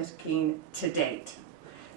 trafficking to date.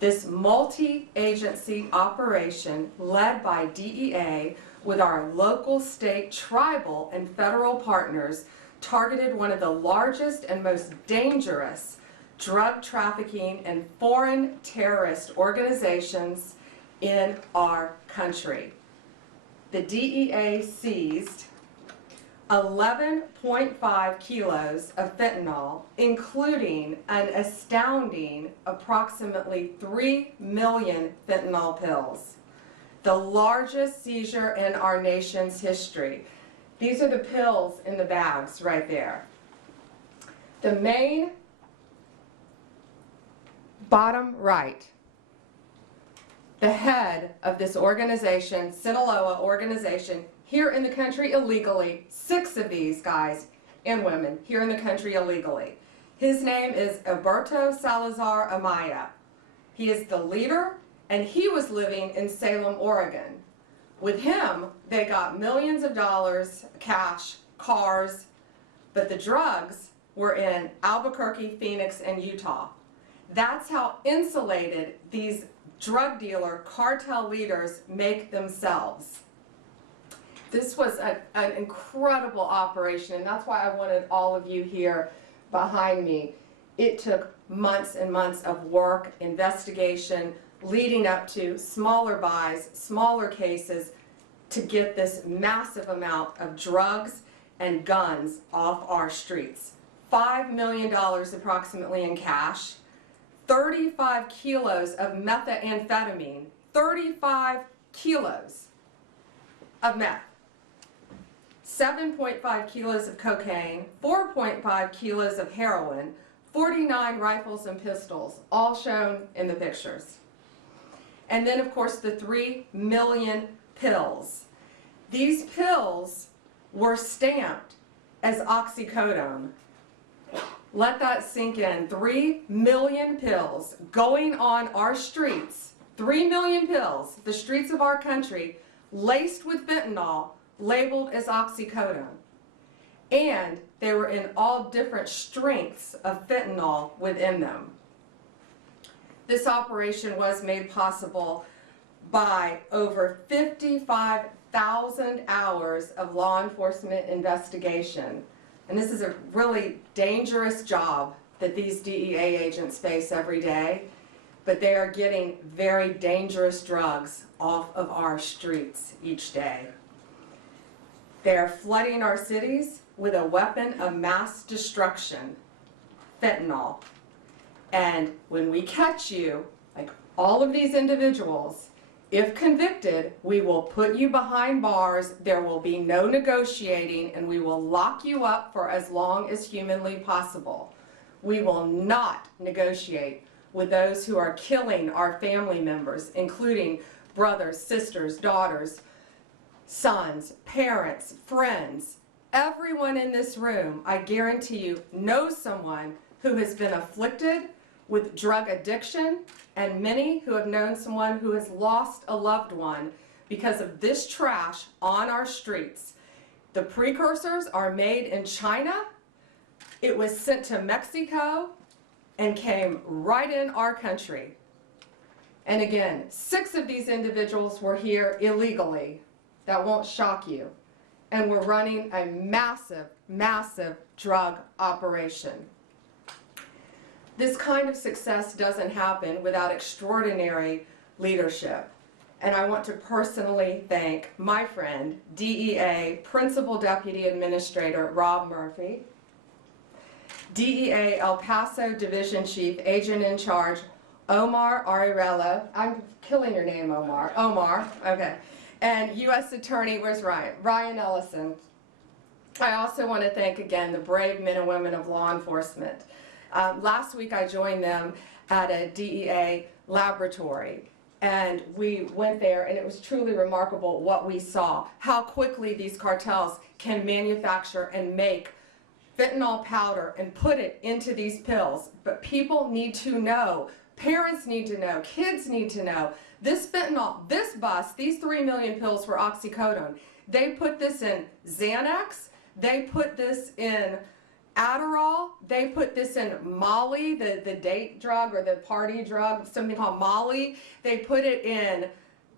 This multi-agency operation led by DEA with our local, state, tribal, and federal partners targeted one of the largest and most dangerous drug trafficking and foreign terrorist organizations in our country. The DEA seized 11.5 kilos of fentanyl, including an astounding approximately 3 million fentanyl pills, the largest seizure in our nation's history. These are the pills in the bags right there. The main bottom right, the head of this organization, Sinaloa organization, here in the country illegally, 6 of these guys and women here in the country illegally. His name is Alberto Salazar Amaya. He is the leader, and he was living in Salem, Oregon. With him, they got millions of dollars, cash, cars, but the drugs were in Albuquerque, Phoenix, and Utah. That's how insulated these drug dealer cartel leaders make themselves. This was an incredible operation, and that's why I wanted all of you here behind me. It took months and months of work, investigation, leading up to smaller buys, smaller cases, to get this massive amount of drugs and guns off our streets. $5 million approximately in cash, 35 kilos of methamphetamine, 35 kilos of meth, 7.5 kilos of cocaine, 4.5 kilos of heroin, 49 rifles and pistols, all shown in the pictures. And then, of course, the 3 million pills. These pills were stamped as oxycodone. Let that sink in. 3 million pills going on our streets, 3 million pills, the streets of our country, laced with fentanyl, labeled as oxycodone. And they were in all different strengths of fentanyl within them. This operation was made possible by over 55,000 hours of law enforcement investigation. And this is a really dangerous job that these DEA agents face every day, but they are getting very dangerous drugs off of our streets each day. They are flooding our cities with a weapon of mass destruction, fentanyl. And when we catch you, like all of these individuals, if convicted, we will put you behind bars, there will be no negotiating, and we will lock you up for as long as humanly possible. We will not negotiate with those who are killing our family members, including brothers, sisters, daughters, sons, parents, friends. Everyone in this room, I guarantee you, knows someone who has been afflicted with drug addiction, and many who have known someone who has lost a loved one because of this trash on our streets. The precursors are made in China. It was sent to Mexico and came right in our country. And again, 6 of these individuals were here illegally. That won't shock you. And we're running a massive, massive drug operation. This kind of success doesn't happen without extraordinary leadership. And I want to personally thank my friend, DEA Principal Deputy Administrator Rob Murphy, DEA El Paso Division Chief Agent in Charge Omar Ariello. I'm killing your name, Omar. Omar, okay. And U.S. Attorney, where's Ryan? Ryan Ellison. I also want to thank again the brave men and women of law enforcement. Last week I joined them at a DEA laboratory, and we went there, and it was truly remarkable what we saw, how quickly these cartels can manufacture and make fentanyl powder and put it into these pills. But people need to know, parents need to know, kids need to know, this fentanyl, this bus, these 3 million pills were oxycodone. They put this in Xanax, they put this in Adderall, they put this in Molly, the date drug or the party drug, something called Molly. They put it in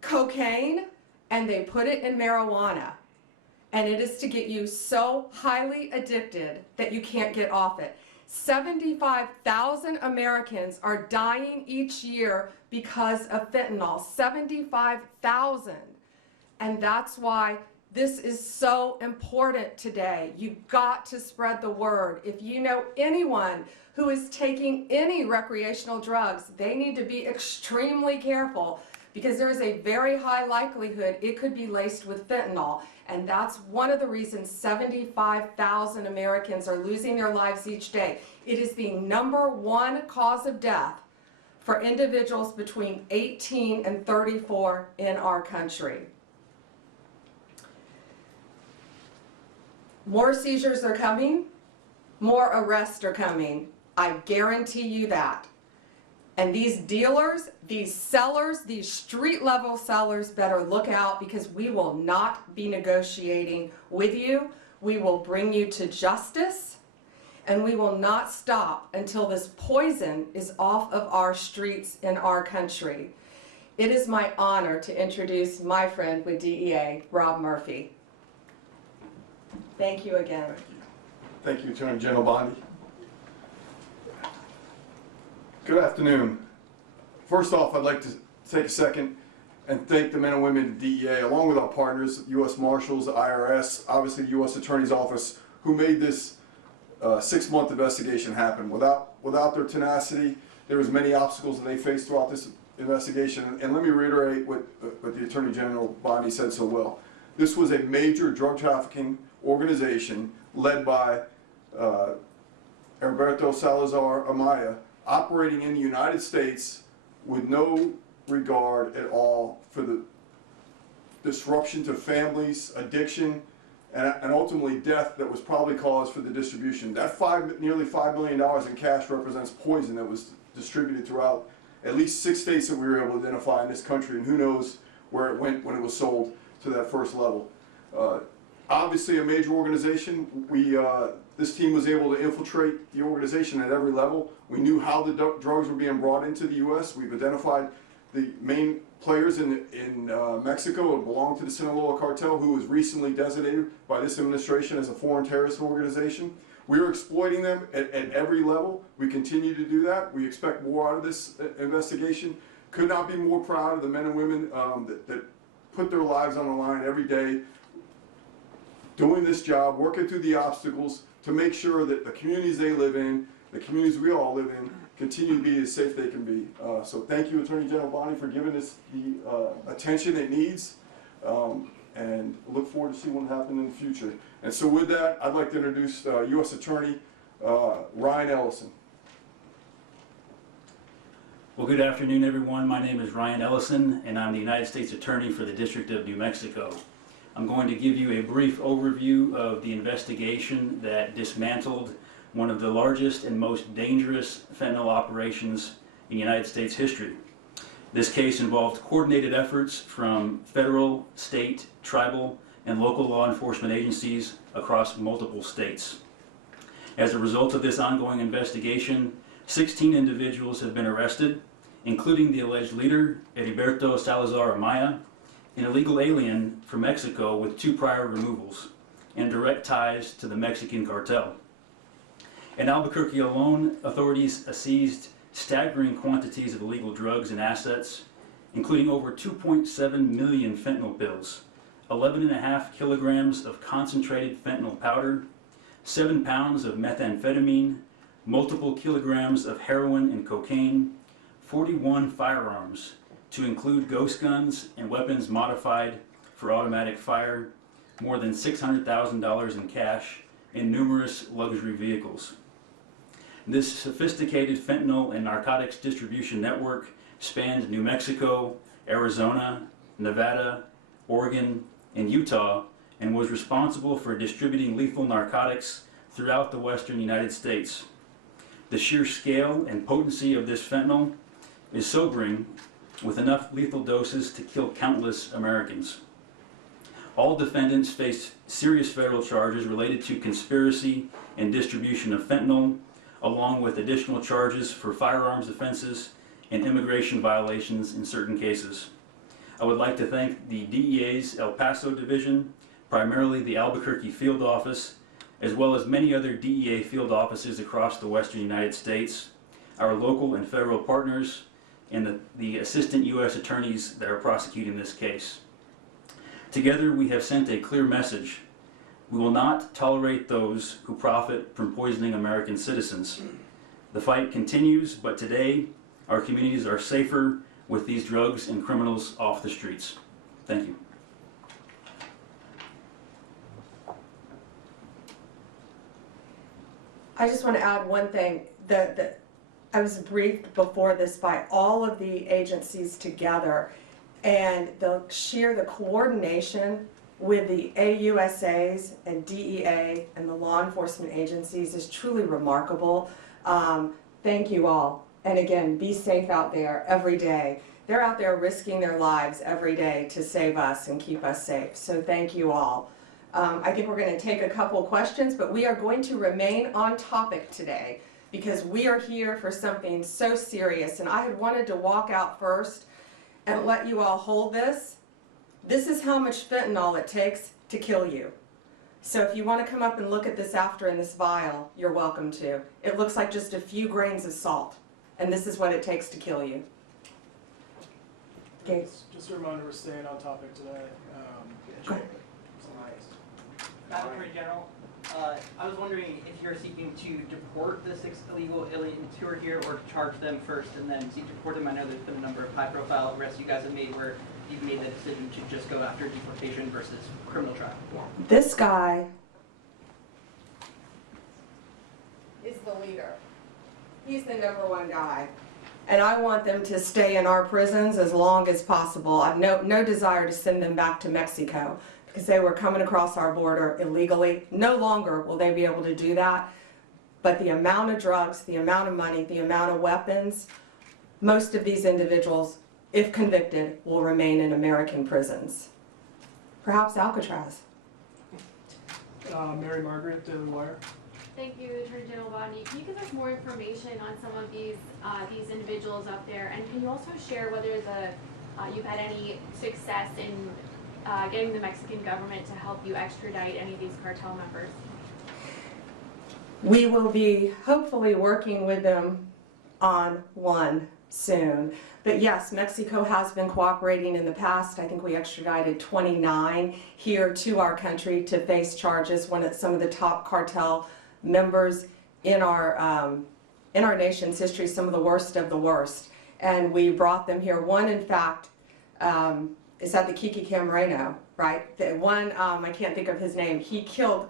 cocaine and they put it in marijuana. And it is to get you so highly addicted that you can't get off it. 75,000 Americans are dying each year because of fentanyl. 75,000. And that's why this is so important today. You've got to spread the word. If you know anyone who is taking any recreational drugs, they need to be extremely careful because there is a very high likelihood it could be laced with fentanyl. And that's one of the reasons 75,000 Americans are losing their lives each day. It is the #1 cause of death for individuals between 18 and 34 in our country. More seizures are coming, more arrests are coming. I guarantee you that. And these dealers, these sellers, these street-level sellers better look out because we will not be negotiating with you. We will bring you to justice, and we will not stop until this poison is off of our streets in our country. It is my honor to introduce my friend with DEA, Rob Murphy. Thank you again. Thank you, Attorney General Bondi. Good afternoon. First off, I'd like to take a second and thank the men and women at DEA, along with our partners, U.S. Marshals, the IRS, obviously the U.S. Attorney's Office, who made this 6-month investigation happen. Without their tenacity, there was many obstacles that they faced throughout this investigation. And let me reiterate what the Attorney General Bondi said so well. This was a major drug trafficking organization led by Alberto Salazar Amaya, operating in the United States with no regard at all for the disruption to families, addiction, and ultimately death that was probably caused for the distribution. That nearly $5 million in cash represents poison that was distributed throughout at least 6 states that we were able to identify in this country, and who knows where it went when it was sold to that first level. Obviously a major organization. This team was able to infiltrate the organization at every level. We knew how the drugs were being brought into the U.S. We've identified the main players in Mexico who belong to the Sinaloa cartel, who was recently designated by this administration as a foreign terrorist organization. We are exploiting them at every level. We continue to do that. We expect more out of this investigation. Could not be more proud of the men and women that put their lives on the line every day, doing this job, working through the obstacles to make sure that the communities they live in, the communities we all live in, continue to be as safe they can be. So thank you, Attorney General Bondi, for giving this the attention it needs, and look forward to see what happens in the future. And so with that, I'd like to introduce U.S. Attorney Ryan Ellison. Well, good afternoon, everyone. My name is Ryan Ellison, and I'm the United States Attorney for the District of New Mexico. I'm going to give you a brief overview of the investigation that dismantled one of the largest and most dangerous fentanyl operations in United States history. This case involved coordinated efforts from federal, state, tribal, and local law enforcement agencies across multiple states. As a result of this ongoing investigation, 16 individuals have been arrested, including the alleged leader, Heriberto Salazar Amaya, an illegal alien from Mexico with 2 prior removals and direct ties to the Mexican cartel. In Albuquerque alone, authorities seized staggering quantities of illegal drugs and assets, including over 2.7 million fentanyl pills, 11.5 kilograms of concentrated fentanyl powder, 7 pounds of methamphetamine, multiple kilograms of heroin and cocaine, 41 firearms, to include ghost guns and weapons modified for automatic fire, more than $600,000 in cash, and numerous luxury vehicles. This sophisticated fentanyl and narcotics distribution network spanned New Mexico, Arizona, Nevada, Oregon, and Utah, and was responsible for distributing lethal narcotics throughout the western United States. The sheer scale and potency of this fentanyl is sobering, with enough lethal doses to kill countless Americans. All defendants face serious federal charges related to conspiracy and distribution of fentanyl, along with additional charges for firearms offenses and immigration violations in certain cases. I would like to thank the DEA's El Paso Division, primarily the Albuquerque Field Office, as well as many other DEA field offices across the western United States, our local and federal partners, and the assistant U.S. attorneys that are prosecuting this case. Together we have sent a clear message. We will not tolerate those who profit from poisoning American citizens. The fight continues, but today our communities are safer with these drugs and criminals off the streets. Thank you. I just want to add one thing. I was briefed before this by all of the agencies together, and the coordination with the AUSAs and DEA and the law enforcement agencies is truly remarkable. Thank you all. And again, be safe out there every day. They're out there risking their lives every day to save us and keep us safe. So thank you all. I think we're going to take a couple questions, but we are going to remain on topic today because we are here for something so serious. And I had wanted to walk out first and let you all hold this. This is how much fentanyl it takes to kill you. So if you want to come up and look at this after in this vial, you're welcome to. It looks like just a few grains of salt. And this is what it takes to kill you. Okay. Just a reminder, we're staying on topic today. Go ahead. Madam Attorney General, I was wondering if you're seeking to deport the 6 illegal aliens who are here, or to charge them first and then seek to deport them. I know there's been a number of high-profile arrests you guys have made where you've made the decision to just go after deportation versus criminal trial. This guy is the leader. He's the #1 guy. And I want them to stay in our prisons as long as possible. I have no desire to send them back to Mexico because they were coming across our border illegally. No longer will they be able to do that. But the amount of drugs, the amount of money, the amount of weapons, most of these individuals, if convicted, will remain in American prisons. Perhaps Alcatraz. Mary Margaret, Daily Wire. Thank you, Attorney General Bondi. Can you give us more information on some of these individuals up there, and can you also share whether you've had any success in getting the Mexican government to help you extradite any of these cartel members? We will be hopefully working with them on one soon. But yes, Mexico has been cooperating in the past. I think we extradited 29 here to our country to face charges when it's some of the top cartel members in our nation's history, some of the worst of the worst. And we brought them here. One, in fact, is at the Kiki Camarena, right? The one, I can't think of his name. He killed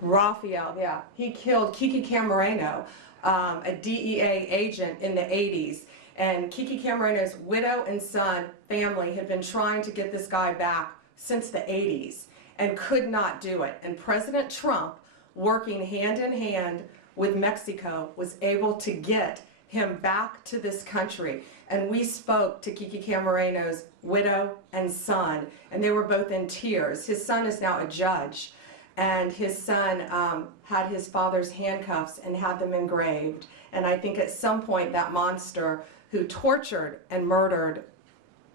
Rafael, yeah. He killed Kiki Camarena, a DEA agent in the 80s. And Kiki Camareno's widow and son family had been trying to get this guy back since the 80s and could not do it. And President Trump, working hand in hand with Mexico, was able to get him back to this country. And we spoke to Kiki Camareno's widow and son, and they were both in tears. His son is now a judge, and his son had his father's handcuffs and had them engraved. And I think at some point that monster who tortured and murdered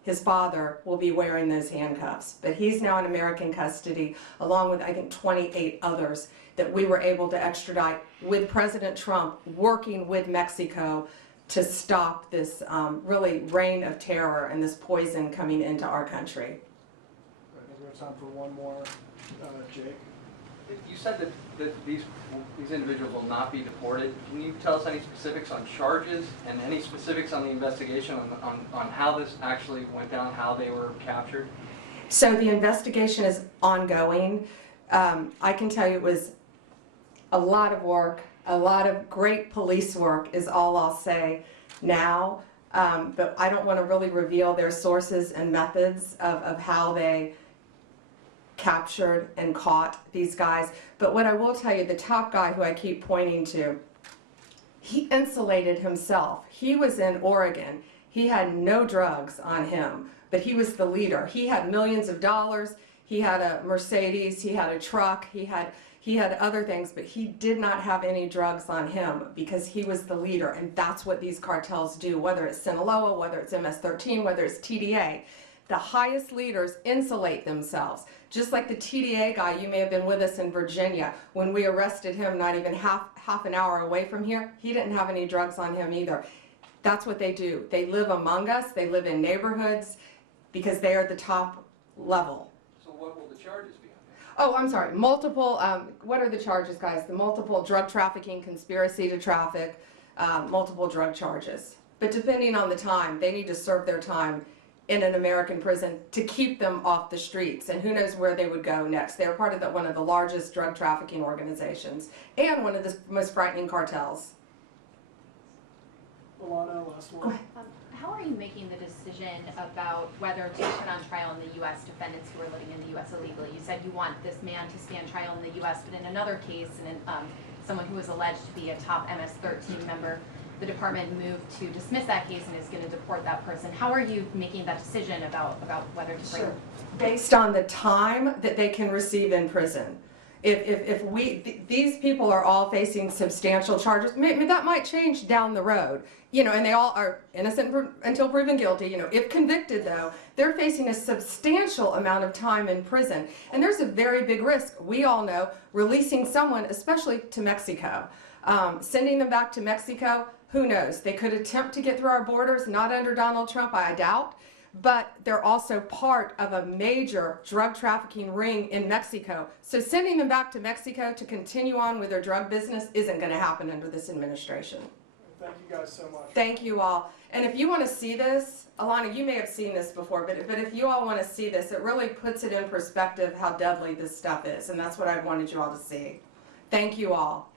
his father will be wearing those handcuffs. But he's now in American custody, along with, I think, 28 others that we were able to extradite with President Trump working with Mexico to stop this really reign of terror and this poison coming into our country. I think we have time for one more. Jake? You said that these individuals will not be deported. Can you tell us any specifics on charges and any specifics on the investigation on how this actually went down, how they were captured? So the investigation is ongoing. I can tell you it was a lot of work, a lot of great police work is all I'll say now. But I don't want to really reveal their sources and methods of how they captured and caught these guys. But what I will tell you, the top guy who I keep pointing to, he insulated himself. He was in Oregon. He had no drugs on him, but he was the leader. He had millions of dollars. he had a Mercedes, he had a truck, he had other things, but he did not have any drugs on him because he was the leader, and that's what these cartels do, whether it's Sinaloa, whether it's MS-13, whether it's TDA. The highest leaders insulate themselves. Just like the TDA guy, you may have been with us in Virginia. When we arrested him, not even half an hour away from here, he didn't have any drugs on him either. That's what they do. They live among us, they live in neighborhoods, because they are the top level. So what will the charges be on Oh, I'm sorry, multiple, what are the charges, guys? The multiple drug trafficking, conspiracy to traffic, multiple drug charges. But depending on the time, they need to serve their time in an American prison to keep them off the streets, and who knows where they would go next. They're part of one of the largest drug trafficking organizations and one of the most frightening cartels. Alana, last one. How are you making the decision about whether to put on trial in the U.S. defendants who are living in the U.S. illegally? You said you want this man to stand trial in the U.S., but in another case, someone who was alleged to be a top MS-13 member, the department moved to dismiss that case and is going to deport that person. How are you making that decision about whether to bring? Sure. Based on the time that they can receive in prison. These people are all facing substantial charges, maybe that might change down the road, and they all are innocent until proven guilty, if convicted though, they're facing a substantial amount of time in prison. And there's a very big risk, we all know, releasing someone, especially to Mexico. Sending them back to Mexico, who knows? They could attempt to get through our borders, not under Donald Trump, I doubt. But they're also part of a major drug trafficking ring in Mexico. So sending them back to Mexico to continue on with their drug business isn't going to happen under this administration. Thank you guys so much. Thank you all. And if you want to see this, Alana, you may have seen this before, but if you all want to see this, it really puts it in perspective how deadly this stuff is. And that's what I wanted you all to see. Thank you all.